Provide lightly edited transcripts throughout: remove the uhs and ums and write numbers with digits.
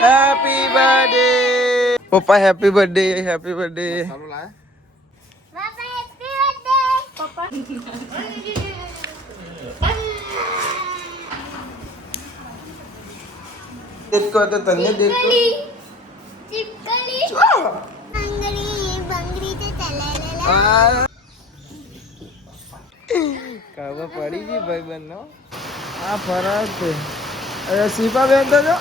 Happy birthday પપ્પા, happy birthday, happy birthday. દેખો તો તને દેખો ખબર પડી ગઈ ભાઈ બંધો. આ ફરજ છે. અરે શિફા બેન તો જો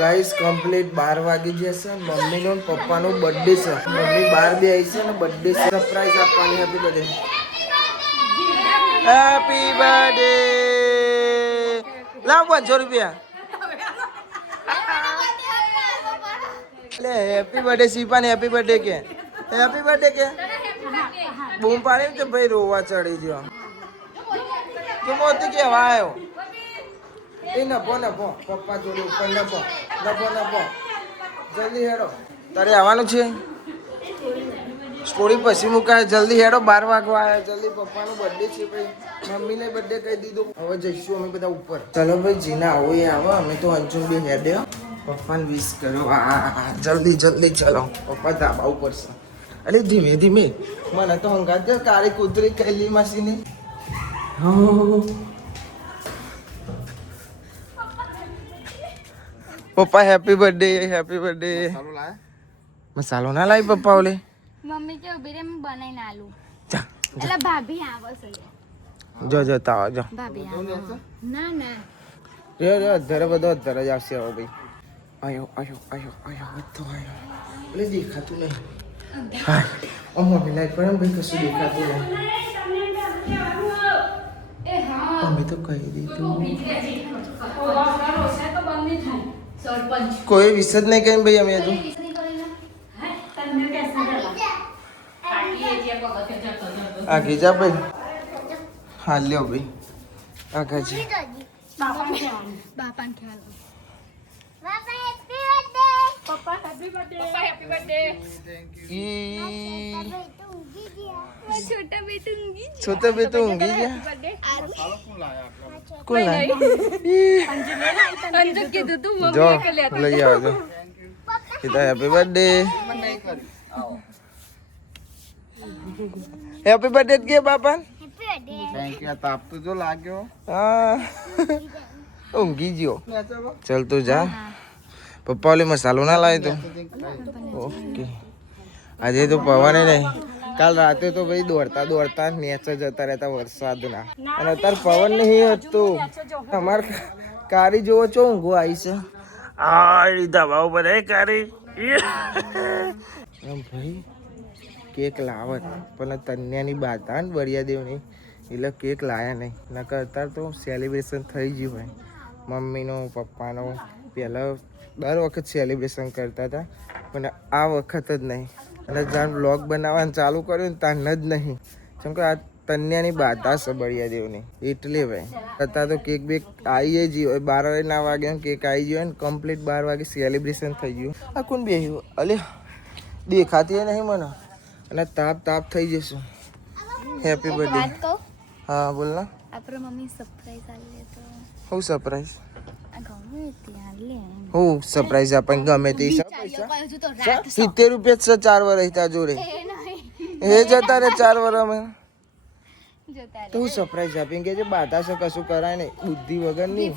ગાઈસ કમ્પ્લીટ 12 વાગી જશે. મમ્મી નો પપ્પાનો બર્થડે છે. મમ્મી બહાર બી આવી છે ને બર્થડે સરપ્રાઈઝ આપવાની. Happy birthday, happy birthday. લાવ 500 રૂપિયા. હેપી બર્થડે શિફાને, હેપી બર્થડે કે, હેપી બર્થડે કે. બૂમ પાડી કે ભાઈ રોવા ચડી ગયો. તું મોતી કેવા આવ્યો? એ નફો નફો પપ્પા જોડે ઉપર નફો નફો નફો. જલ્દી હેડો, તારે આવવાનું છે. સ્ટોરી પછી મુકાય. જલ્દી હેડો, 12 વાગવા આવ્યા. જલ્દી પપ્પાનો બર્થડે છે ભાઈ. મમ્મીને બર્થડે કહી દીધું. હવે જઈશું અમે બધા ઉપર. ચલો ભાઈ, જીના આવો એ આવો. અમે તો અંજુમ બી હેડ્યો. પપ્પાને વિશ કરો. જલ્દી જલ્દી ચલો. પપ્પા ધાબા ઉપર છે. અરે ધીમે ધીમે. મને તો હંગાત છે કાળી કૂતરી કહેલી માસીની. પપ્પા હેપી બર્થડે, હેપી બર્થડે. મસાલો ના લાવી પપ્પા ઓલે. મમ્મી કે ઉભી રે બનાવીને આલુ. એટલે ભાભી આવે છે. જો જો તાવ જો. ભાભી આવે. ના ના. રે ધરે બધો ધરે જ આવશે. આવો ભાઈ. આયો આયો આયો આયો બધો આયો. એટલે દેખાતું નહીં. હા મમ્મી લાઈટ પર ભાઈ કશું દેખાતું નહીં. અમે તો કહી દીધું. કોઈ વિશ જ નહીં કરીને ભાઈ અમે હજુ. આગે જા ભાઈ. હા લ્યો ભાઈ આગાજી. બાપાને ખ્યાલ. પપ્પા હેપી બર્થડે. પપ્પા હેપી બર્થડે. છોટા બેટો ઊંઘી ગયા. કોણ લાયા? અંજુ કીધું તું જો મમ્મી કે લેતા. લઈ આવજો. કીધા હેપી બર્થડે. હેપી બર્થડે કે બાપા. Thank you. તાપ તો જો લાગ્યો. હા ઊંઘી ગયો. ચલ તું જા. પપ્પા ઓલી મસાલો ના લાવે તો. ઓકે. આજે તો પવન નહીં. કાલ રાતે તો ભાઈ દોડતા દોડતા નેચે જતા રહેતા વરસાદના. અને અત્યારે પવન નહીં હતું. અમારે કારી જોવો છો ઊંઘો આવી છે. આ ધાબા ઉપર કારી. ભાઈ કેક લાવત પણ તન્યાની બાધા ને બળિયાદેવની એટલે કેક લાયા નહીં. નકર અત્યારે તો સેલિબ્રેશન થઈ ગયું ભાઈ. મમ્મીનો પપ્પાનો પહેલાં દર વખત સેલિબ્રેશન કરતા હતા પણ આ વખત જ નહીં. અને જ્યાં બ્લોગ બનાવવાનું ચાલુ કર્યું ને ત્યાં જ નહીં. કેમ કે આ તન્યાની બાધા છે બળિયાદેવની એટલે ભાઈ. અત્યારે તો કેક બેક આવી જ હોય. 12 ના વાગે કેક આવી ગયો ને કમ્પ્લીટ 12 વાગે સેલિબ્રેશન થઈ ગયું. આ કોણ બેહ્યું? અલે દેખાતી નહીં મને. અને તાપ થઈ જશું. Happy birthday. હા બોલ ના. આપણે મમ્મી સરપ્રાઈઝ આલે તો. હું સરપ્રાઈઝ? આ ગમે ત્યાં લે. હું સરપ્રાઈઝ આપણને ગમે તે પૈસા 70 રૂપિયા છે 4 વર્ષ હતા જોડે. એ જતા રે 4 વર્ષ અમે તો હું સરપ્રાઈઝ આપીને કે જે બાધા છે કશું કરાય નહીં. બુદ્ધિ વગર નહીં.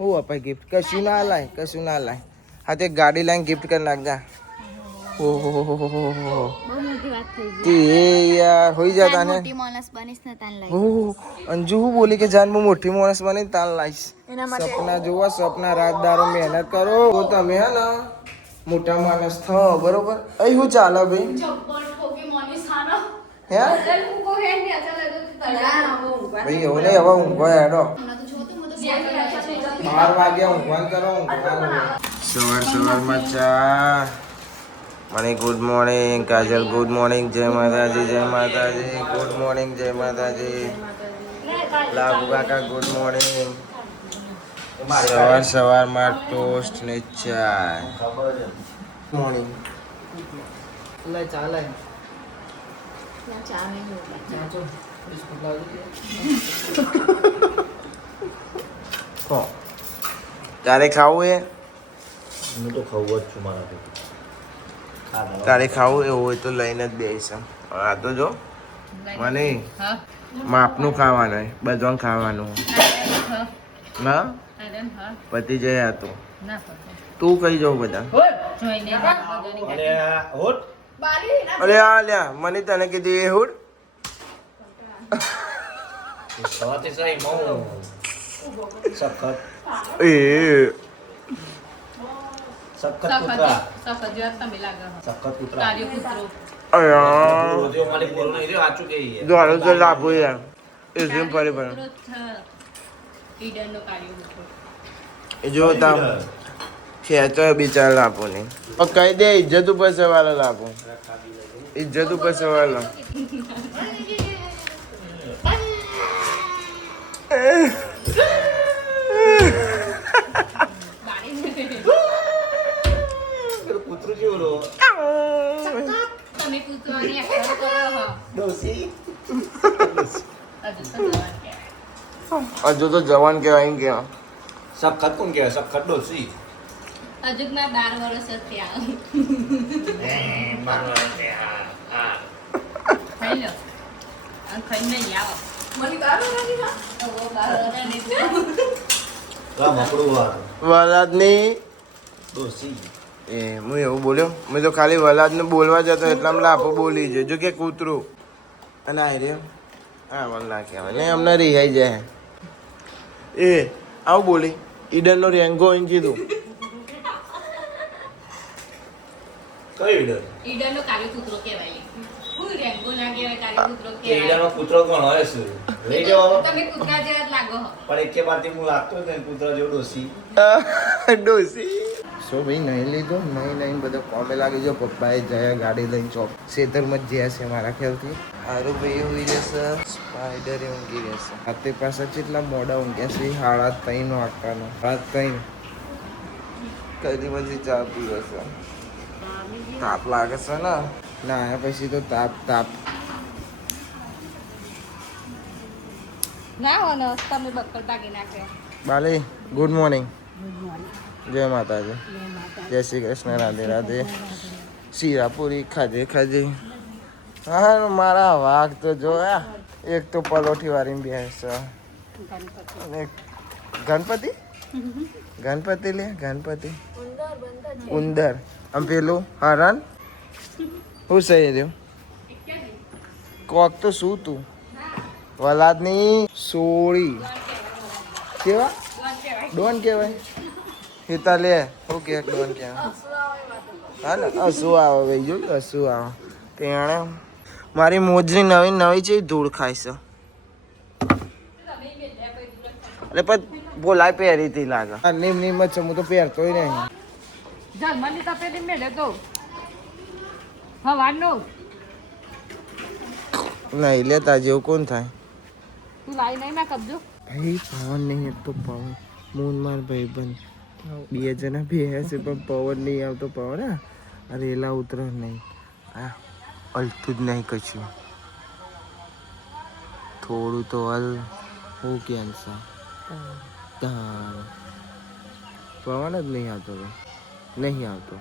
હું અપાય ગિફ્ટ? કશું ના લાય, કશું ના લાય. હા તે ગાડી લાઈને ગિફ્ટ કરી નાખજા. ઓહો યાર હોઈ જતા ને. અંજુ હું બોલી કે જાન હું મોટી માણસ બની તાલ લાઈશ. સપના જોવા, સપના રાત દારો મહેનત કરો તો તમે હે ને મોટા માણસ થાઓ. બરોબર? અહીં શું ચાલે ભાઈ? હે ભાઈ હવે નહીં. હવે ઊંઘવા હેડો. 12 વાગ્યા ઊંઘવાનું કરો. સવારમાં ચા. મણી ગુડ મોર્નિંગ. કાજલ ગુડ મોર્નિંગ. જય માતાજી, જય માતાજી. ગુડ મોર્નિંગ, જય માતાજી. લાભુ કાકા ગુડ મોર્નિંગ. સવારમાં ટોસ્ટ ને ચા. મોર્નિંગ ચાલે તારે ખાવું એ હું તો ખાવું જ છું મારાથી. તારે ખાવું એવું હોય તો લઈને જ બેસ. આ તો જો મને માપનું ખાવાનું હોય, બધાને ખાવાનું ના પતી જાય. આ તો તું કઈ જાઉં બધા. અરે હોટ અરે આ લ્યા મને તને કીધું એ હુડ સવાથી સહી મઉં સખત એ સખત કૂતરા સખત કૂતરા અયા રોજો મારી બોલ નહીં રહ્યો સાચું કહીએ જો હાલો તો લાભો યાર એ જેમ ફરી પર એ જો તામ ખેંચો બિચારા લાભો નહીં કહી દે ઇજ્જત ઉપર સવાલ લાભો ઇજ્જત ઉપર સવાલ કૂતરું જેવું રો ડોસી હજુ તો જવાન કહેવાય કે સખત કોણ કહેવાય સખત ડોસી હજુ માં 12 વર્ષ થયા ખાઈ લો અને ખાઈને નહીં આવો મકડું વાર વલાદની ડોસી એ હું એવું બોલ્યો મેં તો ખાલી વલાદને બોલવા જતો એટલામાં લાભો બોલી છે જો કે કૂતરું અને આ રે હા વલ્લા કહેવાય ને અમને રિહાઈ જાય એ આવું બોલી ઈડનનો રેંગો એમ કીધું કઈ વિડર ઈડરનો કાળો કૂતરો કહેવાય. હું રેંગો ના કહેવાય, કાળો કૂતરો કે કહેવાય. ઈડાનો કૂતરો કોણ હોય છે લઈ જવાનો તમે કૂતરા જેવા જ લાગો હો. પણ એકે બારથી હું લાગતો જ નહીં કૂતરા જેવો ડોસી ડોસી સો ભાઈ નહીં લીધો નહીં બધો કોમે લાગી ગયો. પપ્પાએ જયા ગાડી લઈને ચોક ખેતરમાં જ જ્યાં છે મારા ખ્યાલથી. હારું ભાઈ ઊંઘી રહેશે, સ્પાઈડર ઊંઘી રહેશે. હાથે પાછા કેટલા મોડા ઊંઘ્યા છે 3:30 વાગતાનો 3:30 કદી પછી ચા પીવે છે. તાપ લાગે છે ને ના આયા પછી તો તાપ ના હો ને તમે બક્કર ભાગી નાખ્યો. બાલી ગુડ મોર્નિંગ. જય માતાજી, જય શ્રી કૃષ્ણ, રાધે રાધે. શીરાપુરી ખાજે. હા મારા વાઘ તો જોયા. એક તો પલોઠી વાળી બેસ અને ગણપતિ લે ગણપતિ ઉંદર આમ પેલું હરણ શું સહી રહ્યું કોક તો શું તું વલાદની સોળી કેવા ડોન કહેવાય હિતા લે શું કે ડોન કહેવાય હા ને હસું આવે ભાઈ જોયું હસું આવે તેણે મારી મોજરી નવી છે ધૂળ ખાય છે એટલે પણ બોલાય પહેરી હતી લાગે નીમ જ છે હું તો પહેરતોય નહીં જન્મની તપેલી મેળે તો હવાનું નહીં લેતા જેવું કોણ થાય તું લાઈ નહીં ના કબજો ભાઈ પવન નહીં તો પવન મૂન માર ભાઈ બંધ બે જણા બે છે પણ પવન નહીં આવતો પવન હા અરે એલા ઉતર નહીં આ હલતું જ નહીં કશું થોડું તો હલ હું કેમ છે પવન જ નહીં આવતો નહીં આવતો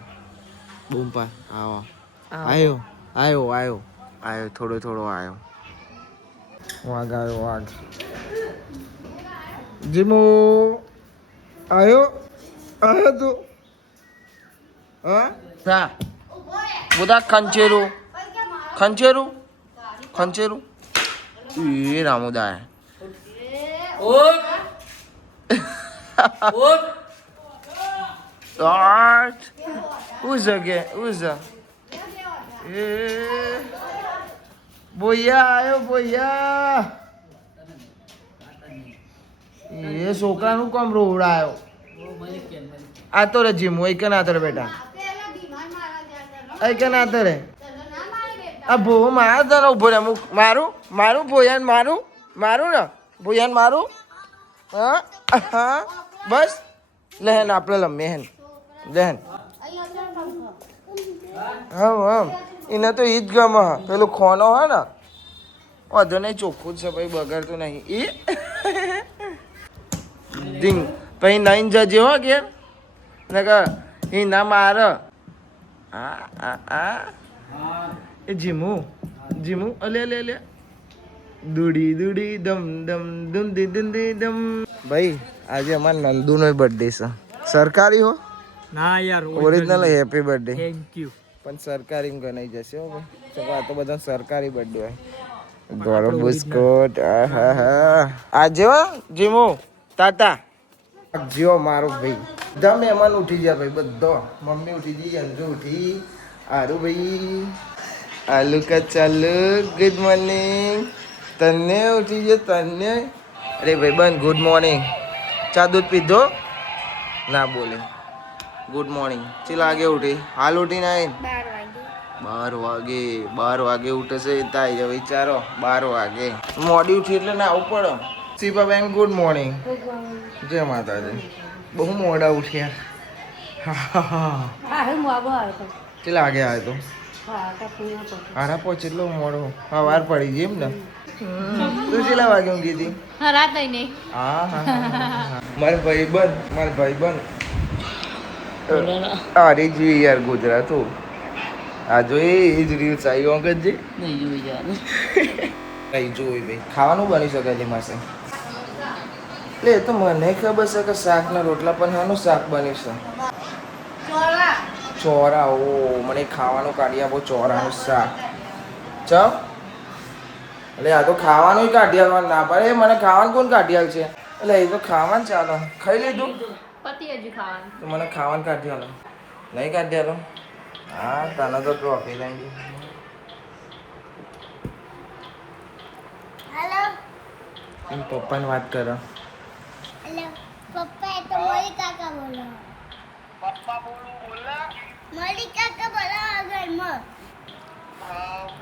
બૂમ પા આવો આવ્યો થોડો આવ્યો વાઘ આવ્યો વાઘ જીમો આવ્યો તું હા બધા ખંચેરું એ રામુદા ઉઝા એ બોયા એ છોકરાનું કોમ રોવડાયો આ તો રે જીમો એક ના તો રે બેટા એક ના તો રે આ ભો મારા તને ઉભો રે મારું ભોયાન મારું ને ભોયાન મારું હા બસ લહેન આપણે લમ્મે હેન લહેન હા એને તો ઈ જ ગમે પેલું ખોનો હોય ને વાંધો નહીં, ચોખ્ખું જ છે ભાઈ, બગાડતું નહીં. એ ઢીંગ પછી નહીં જજે હો ઘેર નકર એ ના માર. એ જીમુ જીમુ અલે અલે અલે દુડી દુડી દમ દમ દુમ દી દુમ દી દમ. ભાઈ આજે અમારા નંદુનો બર્થડે છે. સરકારી હો ના યાર, original happy birthday. Thank you. પણ સરકારી ગણાઈ જશે હો ભાઈ. તો આ તો બધા સરકારી બર્થડે હોય. દોરો બિસ્કુટ આજે હો જીમુ તાતા જીઓ મારો ભાઈ. બધા મહેમાન ઉઠી ગયા ભાઈ, બધો. મમ્મી ઉઠી ગઈ, અંજુ ઉઠી, આરુ ભાઈ, આલુ કા ચાલુ, ગુડ મોર્નિંગ. તને ઉઠી ગયો તને. અરે ભાઈ બંધ ગુડ મોર્નિંગ. ચા દૂધ પીધો ના બોલે ગુડ મોર્નિંગ. ચી લાગે ઉઠી? હાલ ઉઠી ના 12 વાગે ઉઠે છે. થાય છે વિચારો 12 વાગે મોડી ઉઠી એટલે ના આવું પડે. શિપા બેન ગુડ મોર્નિંગ. જય માતાજી. બહુ મોડા ઉઠ્યા. કેટલા વાગે આવ્યો તો? 8:30. એટલો મોડો સવાર પડી ગઈ એમ ને? તું કેટલા વાગે ઊંઘી હતી? રાત નહીં. હા મારા ભાઈબંધ અરે જી યાર ગુજરાત હો. આ જોઈ જ રીલ્સ આવી અંકજ જી કઈ જોઈ ભાઈ. ખાવાનું બની શકે છે માસે. એટલે એ તો મને ખબર છે કે શાક ના રોટલા, પણ શાનું શાક બની છે? ચોરા. ઓ મને ખાવાનું કાઢી આપો, ચોરાનું શાક. ચમ એટલે આ તો ખાવાનું કાઢી આપવાનું ના પડે. મને ખાવાનું કોણ કાઢી આલ છે? એટલે એ તો ખાવાનું ચાલો. ખાઈ લીધું તો મને ખાવાનું કાઢી આલો. નહીં કાઢી આલો? હા તને તો ટ્રોફી લઈ. એમ પપ્પાને વાત કરો. પપ્પા તો મોરી કાકા બોલો. પપ્પા બોલો. મોરી કાકા બોલો ઘરમાં.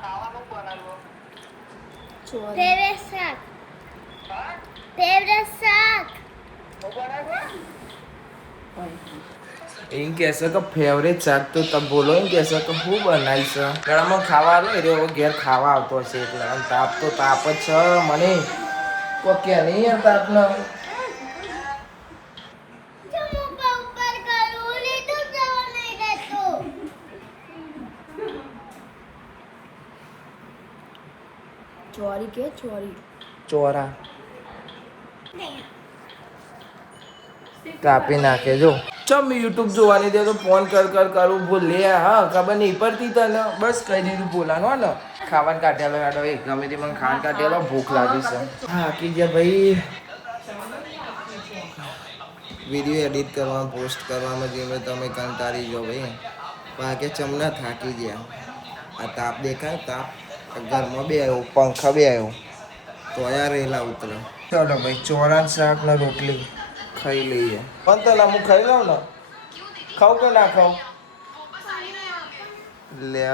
ખાવાનું બનાવ્યો. ફેવરેટ શાક. એમ કહેશે કે ફેવરેટ શાક તો તમે બોલો. એમ કહેશે કે હું બનાવીશ. ગળામાં ખાવા આવે એટલે ઘેર ખાવા આવતો હશે એટલે. આમ તાપ તો તાપ જ છે મને. કોઈ કે નહીં યાર તાપનો. ચોરી કે ચોરા કાપી નાખે જો. ચમ યુટ્યુબ જોવાની દે તો ફોન કરું ભૂલ લે. હા ખબર નહીં પડતી તને. બસ કહી દીધું બોલાનું ને. ખાવાનું કાઢેલો યાડો એ ગમે તે મને ખાવાનું કાઢેલો. ભૂખ લાગી છે. હા કી ગયા ભાઈ. વિડીયો એડિટ કરવામાં, પોસ્ટ કરવામાં જેમ તમે કંટાળી જાઓ ભાઈ. બાકી ચમના થાકી ગયા. આ તાપ દેખાય તાપ. ઘરમાં બે આવ્યો, પંખા બે આવ્યો તો યાર રેલા ઉતરે. ચાલો ભાઈ ચોરાન શાક ને રોટલી ખાઈ લઈએ. પણ તને હું ખાઈ લઉં ને? ખાવ કે ના ખાવ? લે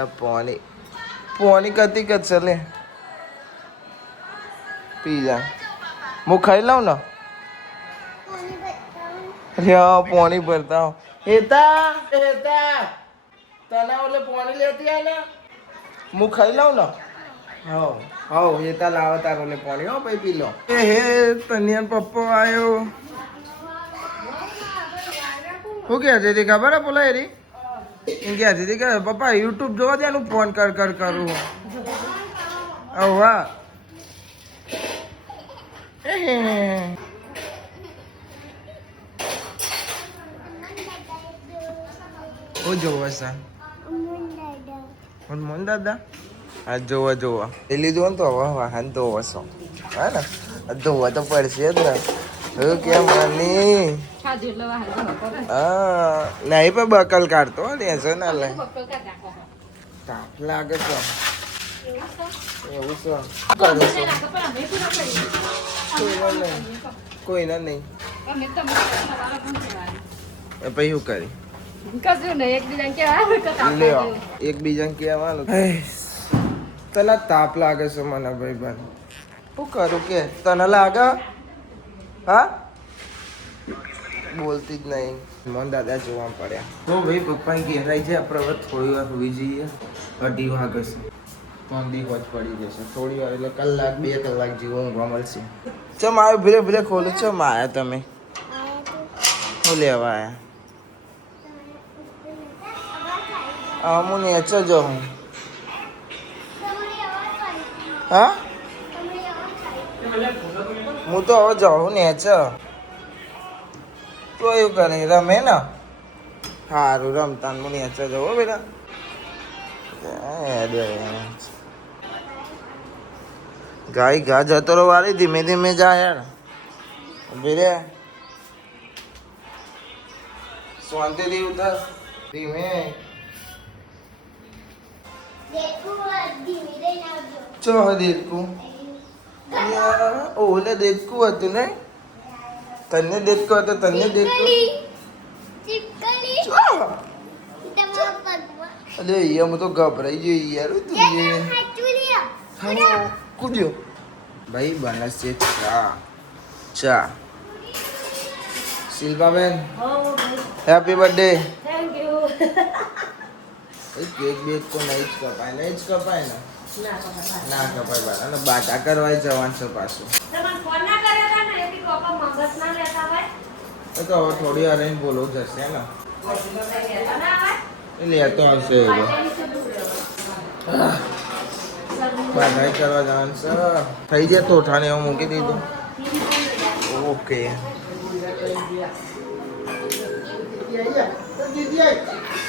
પોની કતી કત છે લે પી જા. હું ખાઈ લઉં ને? પોણી ભરતા હેતા તને ઓલે પોણી લેતી આ ને હું ખાઈ લઉં ને? હા હેતા લાવો તારો લે પોણી. હો ભાઈ પી લો. એ હે તનિયાન પપ્પો આવ્યો. શું કહેતી હતી ખબર હે બોલા એરી? એમ કહેતી હતી કે પપ્પા યુટ્યુબ જોવા દે એનું ફોન કરું. વાહ ઓ જોવા સા મોહન દાદા. હા જોવા એ લીધું ને તો હવે વાહન તો હશો હા ને. ધોવા તો પડશે જ ને. હું કેમ બની? હા નહીં પણ બકલ કાઢતો લેશો ના લે. તાપ લાગે છે એવું છે. કોઈને નહીં. પછી શું કરી એકબીજાને કહેવાનું. તને તાપ લાગે છે મને ભાઈ બન. શું કરું કે તને લાગે? હા બોલતી જ નહીં. મન દાદા જોવા પડ્યા તો ભાઈ પપ્પા ઘેરાઈ છે. આપણે હવે થોડી વાર હોઈ જઈએ. 2:30 વાગે છે. તોંદી હોજ પડી જશે થોડી વાર એટલે કલાક 2 કલાક જેવો ઊંઘવા મળશે. ચમ આવ્યો ભલે ભલે ખોલો ચમ આવ્યા તમે શું લેવા આવ્યા? હું નેચર જાઉં. હા હું તો હવે જાઉં નેચર. તો એવું કરે રમે ને સારું રમતા હું નેચર જાઉં હો બેટા. ગાય ઘા જતો રહો વાળી ધીમે ધીમે જા યાર. ઉભી રે શાંતિથી ઉતર ધીમે. ચો દેખું ઓલે દેખું હતું ને તને દેખું હતું તને દેખું. અરે યાર હું તો ગભરાઈ ગયો યાર. તું કૂદ્યો ભાઈ બનસ છે ચા ચા. Shilpaben happy birthday. Cake bake તો નહીં જ કપાય નહીં જ કપાય ને ના કપાય બાળા ને બાટા કરવા જવાનું છે પાછું. તો હવે થોડી વાર રહીને બોલવું જશે ને લેતો આવશે એવો. બાટાઈ કરવા જવાનું છે થઈ જાય તોઠાને એવું મૂકી દીધું. ઓકે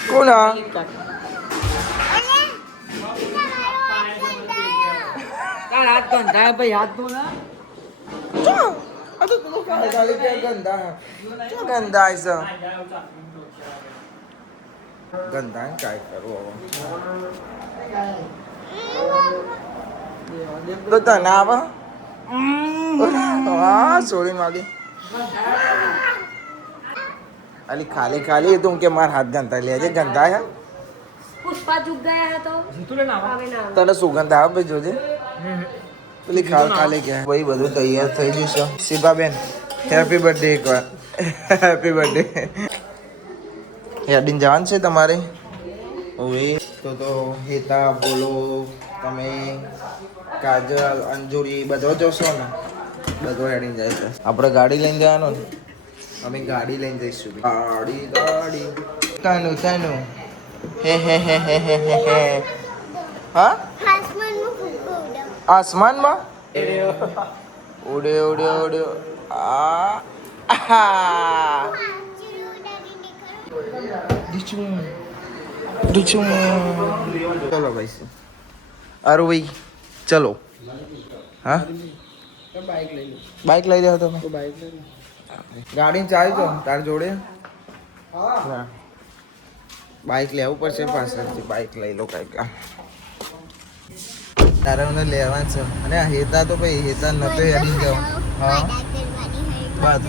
કોણ હાથ ગંધા ભાઈ હાથ ધો ના ગંદા છે ગંદા કાય કરવું તો તને આવે હા સોરી માગી અલી ખાલી ખાલી તું કે મારા હાથ ગંદા લેજે ગંદા હે. પુષ્પા જુગ ગયા હે તો તને સુગંધ આવે ભાઈ જોજે. પેલી ખાલી ગયા ભાઈ બધું તૈયાર થઈ ગયું છે. શિલ્પાબેન હેપી બર્થડે એકવાર હેપી બર્થડે. હેડીને જવાનું છે તમારે ઓએ તો હેતા બોલો તમે કાજલ અંજુરી બધો જોશો ને બધો હેડીને જાય છે. આપણે ગાડી લઈને જવાનું ને અમે ગાડી લઈને જઈશું. ગાડી ગાડી તાનું તાનું હે હે હે હે હે હે. હા આસમાનમાં ઉડે ઉડે ઉડે ચલો ભાઈ અરે ભાઈ ચલો. હા બાઈક લઈ જાઓ તમે. ગાડી ચાલી જાઓ તાર જોડે. બાઈક લેવું પડશે પાછળથી બાઈક લઈ લો કઈ કામ તારે મને લેવાનું છે. અને આ હેતા તો ભાઈ હેતા નતો હેડી જાવ. હા બાદ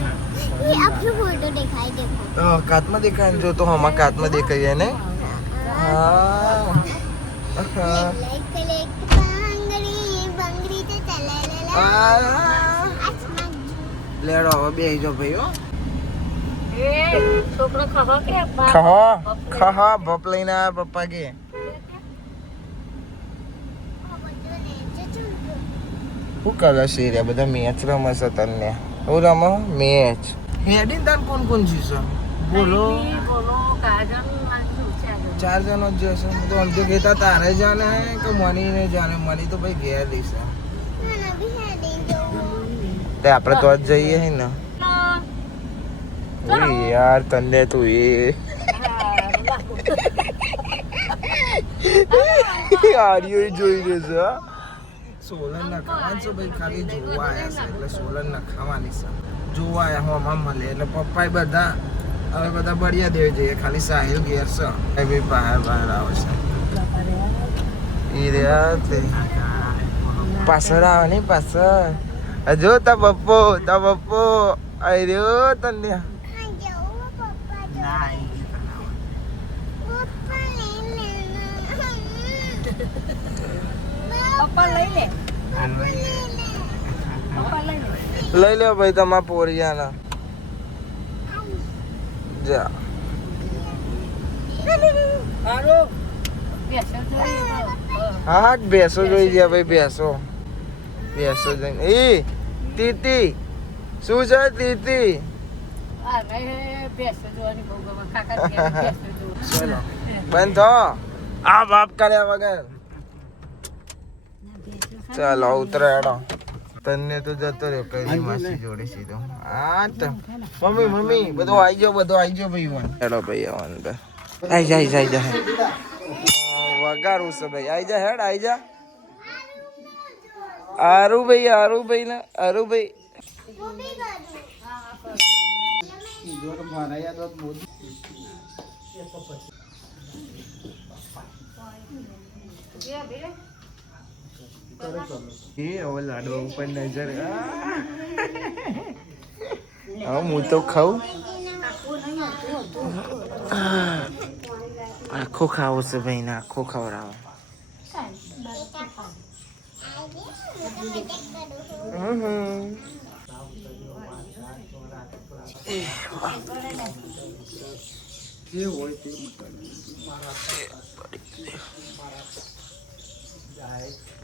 કાતમાં દેખાય જો તો હમણાં કાતમાં દેખાય ને. હા લેડો હવે બેસી જાઓ ભાઈ હો. ખહા ભપ લઈને આવ્યા પપ્પા કે શું કરે છે રે બધા મેચ રમશે તને. હું રમો મેચ હેડીન તાન કોણ કોણ જીશે બોલો. 4 જણો જ જશે. તો આમ તો કહેતા તારે જાને કે મની ને જાને મની તો ભાઈ ઘેર દઈશે. તે આપણે તો જ જઈએ હે ને યાર તને તું એ આર્યો જોઈ રહેશે. સોલન ના ખાવાનું છે ભાઈ ખાલી જોવા આવ્યા છે એટલે સોલન ના ખાવાની છે જોવા આવ્યા હોમાં મળે એટલે પપ્પા બધા હવે બધા બળિયા દેવી જઈએ ખાલી સાહિલ ઘેર છે એ બી બહાર બહાર આવે છે. એ રહ્યા તે પાછળ આવે ને પાછળ જો તા પપ્પો આવી રહ્યો તને. લઈ લે ભાઈ તમારા પોરિયાના જા. હા ભેંસો જોઈ ગયા ભાઈ ભેંસો જોઈને એ તીતી શું છે તીતી ચલો બંધ થો આ બાપ કર્યા વગર ચાલો ઉતરો હેડો તને તો જતો રહ્યો કઈ માસી જોડે સીધો આ તો મમ્મી બધું આવી જાઓ ભાઈ હેડો ભાઈ આવવાનું આઈ જા વગારું છે ભાઈ આઈ જા હેડ આઈ જા આરુભાઈ ને આરુભાઈ એ હવે લાડવા ઉપર નજર હું તો ખાઉં આખો ખાવો છે ભાઈ ને આખો ખવડાવો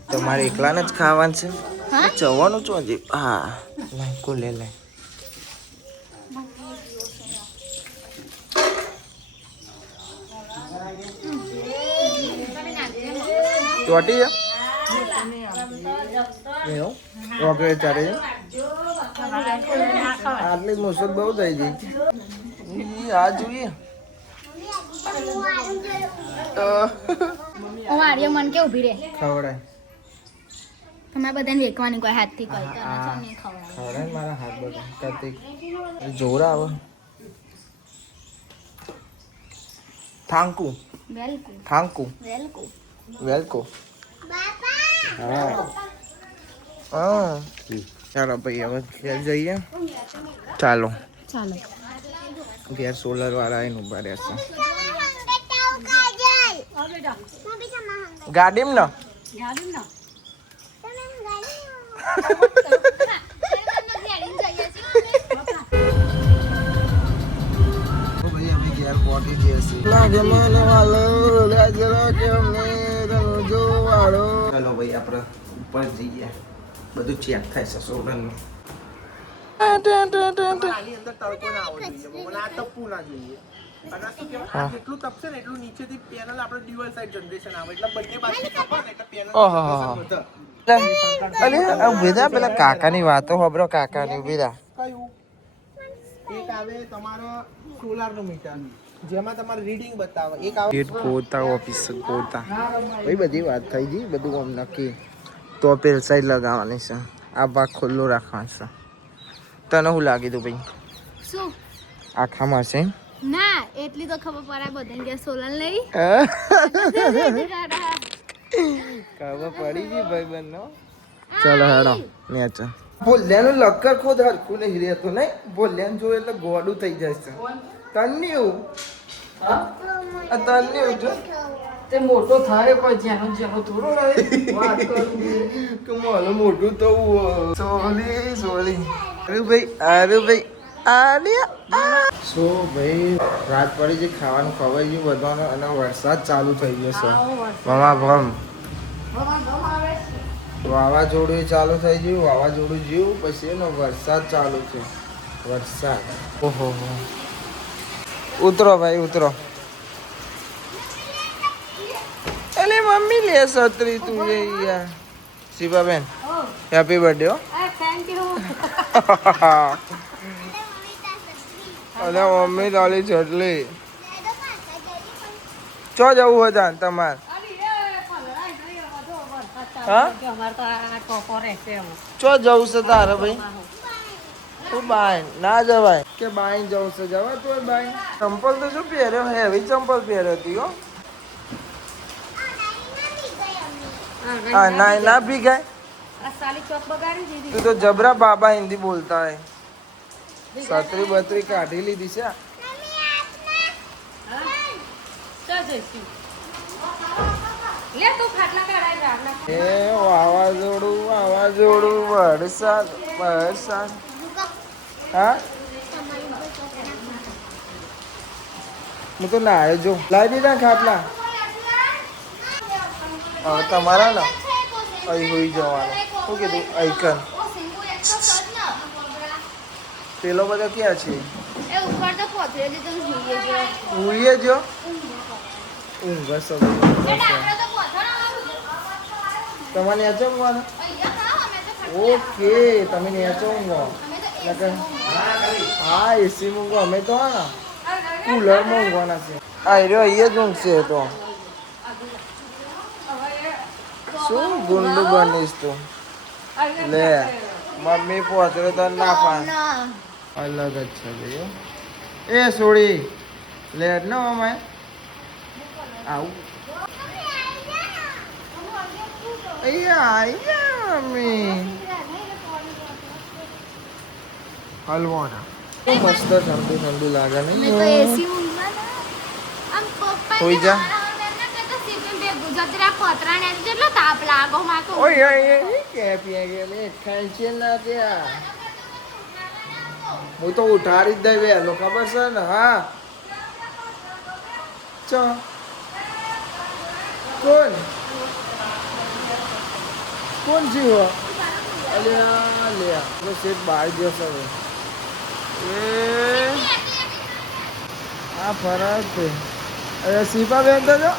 તમારે એકલાને જ ખાવાનું છે જવાનું છો હજી હા લાઈકો લે ચોટી છે ચોકલેટ ચાલે છે આટલી મુશ્કેલ બહુ થઈ ગઈ આ જોઈએ મન કે ઉભી રે ખવડાય તમારે બધાને વેકવાની કોઈ હાથથી કરતા ખવડાય મારા હાથ બધા કાર્તિક જોર આવે થાંકુ વેલકો હા ચાલો ભાઈ હવે ઘેર જઈએ ચાલો ઘેર સોલર વાળા આવીને ઉભા રહેશે ગાડીમાં ચલો ભાઈ આપણે ઉપર જઈએ બધું ચેક થાય છે સોલરનું જેટલું તપશે ને એટલું નીચેથી પેનલ આપણે ડ્યુઅલ સાઇડ જનરેશન આવે એટલે બંને બાજુ તપે ને એટલે પેનલ ઉભી થા પેલા કાકાની વાતો ખબરો કાકાની ઉભી થા કયું એક આવે તમારો સોલારનું મીટર જેમાં તમારે રીડિંગ બતાવે એક આવે ગેટ ગોતા ઓફિસ ગોતા ભાઈ બધી વાત થઈ ગઈ બધું આમ નક્કી તો પેલ સાઈડ લગાવવાની છે આ ભાગ ખુલ્લો રાખવાનો છે તને શું લાગી તું ભાઈ શું આખામાં છે ના એટલી તો ખબર પડે બધાને કે સોલર લઈ ખબર પડી ગઈ ભાઈ બંને ચલો હેડો નેચ ભોલ્યાનું લક્કર ખોદ હરખું નહીં રહેતું નહીં ભોલ્યાને જોયું એટલે ગોડું થઈ જાય છે તન્યું તન્યું જો તે મોટો થાય પણ જેનો થોડો વાત કરું કે મારું મોટું તો સોલી અરે ભાઈ સો ભાઈ રાત પડી છે ખાવાનું ખવાઈ ગયું બધવાનું અને વરસાદ ચાલુ થઈ ગયો છે મમા ભમ વાવાઝોડું ચાલુ થઈ ગયું વાવાઝોડું જેવું પછી એનો વરસાદ ચાલુ છે વરસાદ ઓહો ઉતરો ભાઈ ઉતરો અલે મમ્મી લે છત્રી તું યાર શિવાબેન હેપી બર્થડે હો થેન્ક યુ અને મમ્મી તાલી છટલી ચો જવું હોય ત્યાં તમારે હા ચો જવું છે તારે ભાઈ તું બાય ના જવાય કે બાય જવું છે જવાય તો બાય ચંપલ તો શું પહેર્યો હેવી ચંપલ પહેર્યો હતી હો હા ના ભીગાય તું તો જબરા બાબા હિન્દી બોલતા હે છત્રી બત્રી કાઢી લીધી છે એ વાવાઝોડું વરસાદ હા હું તો નાયો જો લાવી દીધા ખાટલા હવે તમારા ને અહીં હોઈ જવાનું. શું કીધું આઈકન પેલો બધો ક્યાં છે? એ ઉપર તો પહોંચ્યો છે તો જોઈએ જો ઉઈએ જો ઊંઘ હશે એ ડાકરો તો પહોંચો ને તમારે નેચો ઊંઘવાનું? અહીંયા ખાઓ અમે તો ઓકે તમે નેચો ઊંઘો. હા એસી ઊંઘો. અમે તો હા કુલરમાં ઊંઘવાના છે. હા એ રહ્યો અહીંયા જ ઊંઘશે તો. શું ગુંડું બનીશ તું? લે મમ્મી પહોંચડે તો ના પાન અલગ જ છે ભાઈ. એ સોડી લે ન અમાય આવું અહીંયા અહીંયા મમ્મી હલવાના મસ્ત ઠંડુ ઠંડુ લાગે મેં તો નહીં? એસી ઊંઘવાના આમ પપ્પા હોઈ જા. ગુજરાતી પતરા ને જેટલો તાપ લાગો માકો ઓય ઓય કે પીએ કે મે ટેન્શન ના ત્યાં હું તો ઉઠાડી જ દઈ વહેલો ખબર છે ને. હા ચો કોણ કોણ જીવો અલ્યા લ્યા તો સેટ બહાર ગયો છે હવે. એ આ ફરક છે. અરે સીપા બેન તો જો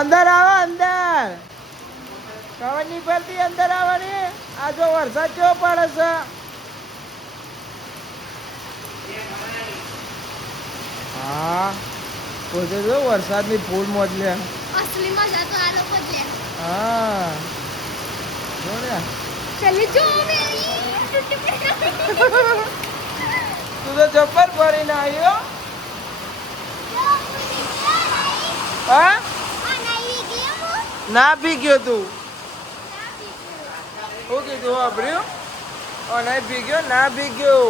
અંદર આવો અંદર. ખબર નહીં પડતી અંદર આવવાની. આ જો વરસાદ કેવો પડે છે. હા પોતે જો વરસાદની ફૂલ મોજ લે. અસલી મજા તો આ લોકો જ લે હા જો ને ચલી જો મેરી તું તો ચપ્પલ ભરીને આવ્યો. હા ના પી ગયો તું. શું કીધું વાપર્યું? નહીં પી ગયો ના પી ગયો.